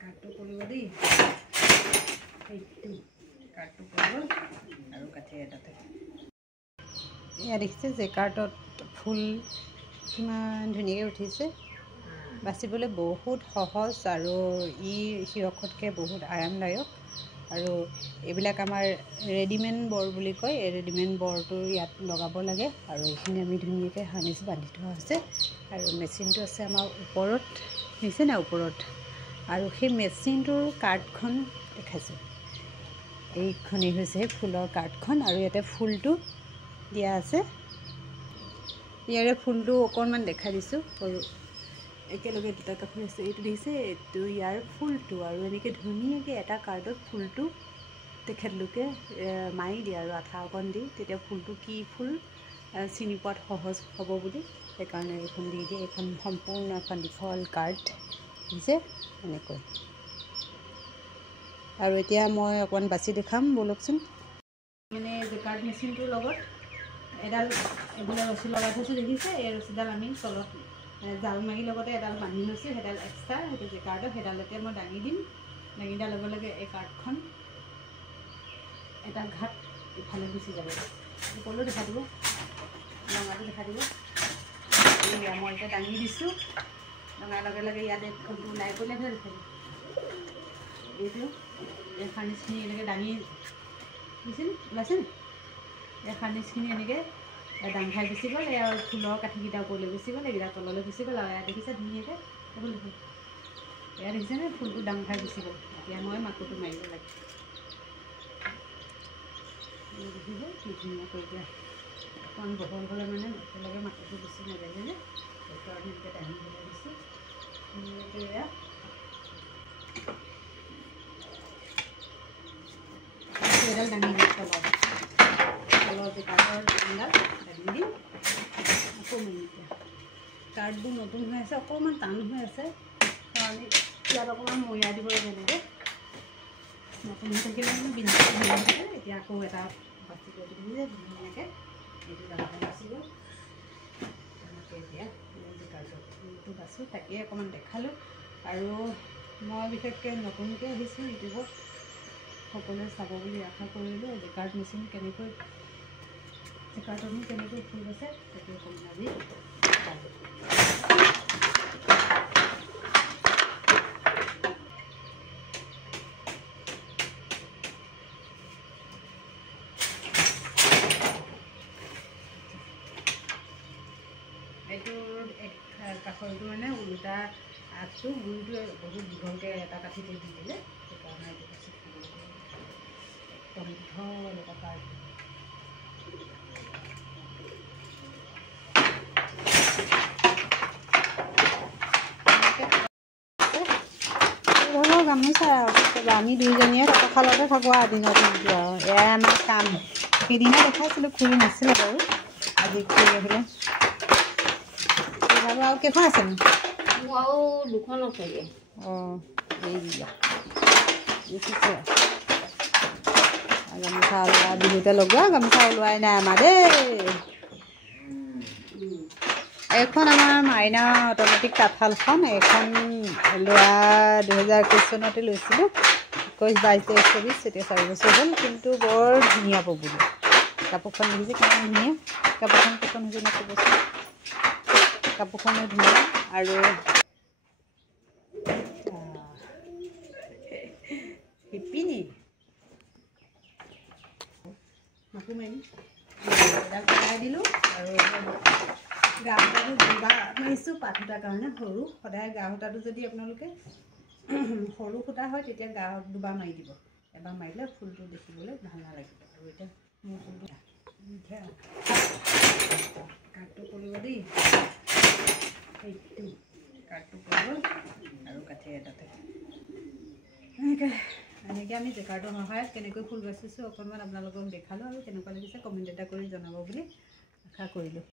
কাটটো কৰিব দেই সেইটো কাটটো কৰিব আৰু কাঠি এটাতে এয়া দেখিছে যে কাৰ্টত ফুল কিমান ধুনীয়াকৈ উঠিছে বাচিবলৈ বহুত সহজ আৰু ই শিৰখতকৈ বহুত আৰামদায়ক আৰু এইবিলাক আমাৰ ৰেডিমেড বৰ বুলি কয় এই ৰেডিমেড বৰটো ইয়াত লগাব লাগে আৰু এইখিনি আমি ধুনীয়াকৈ হানিছ বান্ধি থোৱা আছে আৰু মেচিনটো আছে আমাৰ ওপৰত দিছে না ওপৰত আৰু সেই মেচিনটোৰ কাৰ্ডখন দেখাইছোঁ এইখনেই হৈছে ফুলৰ কাৰ্ডখন আৰু ইয়াতে ফুলটো দিয়া আছে ইয়াৰে ফুলটো অকণমান দেখাই দিছোঁ সৰু একেলগে দুটা কাপোৰ আছে এইটো দেখিছে এইটো ইয়াৰ ফুলটো আৰু এনেকৈ ধুনীয়াকৈ এটা কাৰ্ডত ফুলটো তেখেতলোকে মাৰি দিয়ে আৰু আঠা অকণ দি তেতিয়া ফুলটো কি ফুল চিনি পোৱাত সহজ হ'ব বুলি সেইকাৰণে এইখন দি দিয়ে এইখন সম্পূৰ্ণ এখন দীঘল কাৰ্ড দিছে এনেকৈ আৰু এতিয়া মই অকণমান বাছি দেখাম ব'লকচোন মানে কাৰ্ড মেচিনটোৰ লগত এডাল এইবিলাক ৰছী লগাই থৈছোঁ দেখিছে এই ৰছীডাল আমি তলত জাল মাৰি লগতে এডাল বান্ধি লৈছোঁ সেইডাল এক্সট্ৰা সেইটো যে কাৰ্ডত সেইডালতে মই দাঙি দিম দাঙি দিয়াৰ লগে লগে এই কাৰ্ডখন এটা ঘাট ইফালে গুচি যাব ওপৰলৈ দেখা দিব ৰঙাটো দেখা দিব এয়া মই এতিয়া দাঙি দিছোঁ ৰঙাৰ লগে লগে ইয়াতে ফুলটো ওলাই পৰিলে দেখা দিব এইটো এই ফাৰ্নিচখিনি এনেকৈ দাঙি দিছিল ওলাইছে নি এই ফাৰ্নিচখিনি এনেকৈ দাং খাই গুচি গ'ল এয়া ফুলৰ কাঠিকেইটা ওপৰলৈ গুচি গ'ল এইকেইটা তললৈ গুচি গ'ল আৰু ইয়াত দেখিছে ধুনীয়াকৈ এইবোৰ ইয়াত দেখিছেনে ফুলটো দাং খাই গুচি গ'ল এতিয়া মই মাকোটো মাৰিব লাগে দেখিছে কি ধুনীয়াকৈ এতিয়া অকণ বহল হ'লে মানে একেলগে মাকোটো গুচি নাযায় যে সেইকাৰণে এনেকৈ দাঙি পেলাই দিছোঁ ধুনীয়াকৈ এয়া এডাল দাঙি দিম তলত যে কাৰ্ডৰ দাঙিডাল দাঙি দিম আকৌ এতিয়া কাৰ্ডবোৰ নতুন হৈ আছে অকণমান টান হৈ আছে কাৰণে ইয়াত অকণমান মৰিয়াই দিব লাগে এনেকৈ নতুন হৈ থাকিলে মানে বিন্ধাটো ধুনীয়া হৈছে এতিয়া আকৌ এটা বাছি কৰি দিম যে ধুনীয়াকৈ এইটো দাঙি বাচি গ'ল তেনেকৈ এতিয়া কাৰ্ডটো বাছোঁ তাকেই অকণমান দেখালোঁ আৰু মই বিশেষকৈ নতুনকৈ আহিছোঁ ইউটিউবত সকলোৱে চাব বুলি আশা কৰিলোঁ জেকাৰ্ড মেচিন কেনেকৈ জেকাৰ্ডতনো কেনেকৈ ফুল আছে তাকে অকণমান আজি এইটোৰ কাষৰটো মানে ওলোটা আগটো গুৰিটো বহুত দীঘলকৈ এটা কাঠিতে দি দিলে সেইকাৰণে এইটো বেছি একদম দীঘল এটা কাৰ্ড ধৰণৰ গামোচা আৰু আমি দুইজনীয়ে কঁঠালতে থাকোঁ আৰু দিনত আৰু এয়াই আমাৰ কাম সেইদিনা দেখাইছিলোঁ খুৰী নাছিলে বাৰু আজি খুৰী আহিলে আৰু কেইখন আছে নো আৰু দুখন আছে অঁ এই দেখিছে গামোচা ওলোৱা বিহুতে লগোৱা গামোচা ওলোৱাই নাই আমাৰ দেই এইখন আমাৰ মাইনা অট'মেটিক তাঁতশালখন এইখন লোৱা 2021 চনতে লৈছিলোঁ 21, 22, 23 এতিয়া 4 বছৰ হ'ল কিন্তু বৰ ধুনীয়া ববলৈ কাপোৰখন দেখিছে কিমান ধুনীয়া কাপোৰখন পচন্দ হৈছে নে ক'বচোন কাপোৰখনো ধুনীয়া আৰু শিপিনী মাকো মাৰি এডাল পেলাই দিলোঁ আৰু গা সূতাটো দুবাৰ মাৰিছোঁ পাত সূতাৰ কাৰণে সৰু সদায় গা সূতাটো যদি আপোনালোকে সৰু সূতা হয় তেতিয়া গা দুবাৰ মাৰি দিব এবাৰ মাৰিলে ফুলটো দেখিবলৈ ভাল নালাগিব আৰু এতিয়া মোৰ ফুলটো কাটটো কৰিব দেই সেইটো কাটটো কৰিব আৰু কাঠি এটাতে এনেকৈ আমি জেকাৰ্ডৰ সহায়ত কেনেকৈ ফুল বাচিছোঁ অকণমান আপোনালোকক দেখালোঁ আৰু কেনেকুৱা লাগিছে কমেণ্ট এটা কৰি জনাব বুলি আশা কৰিলোঁ।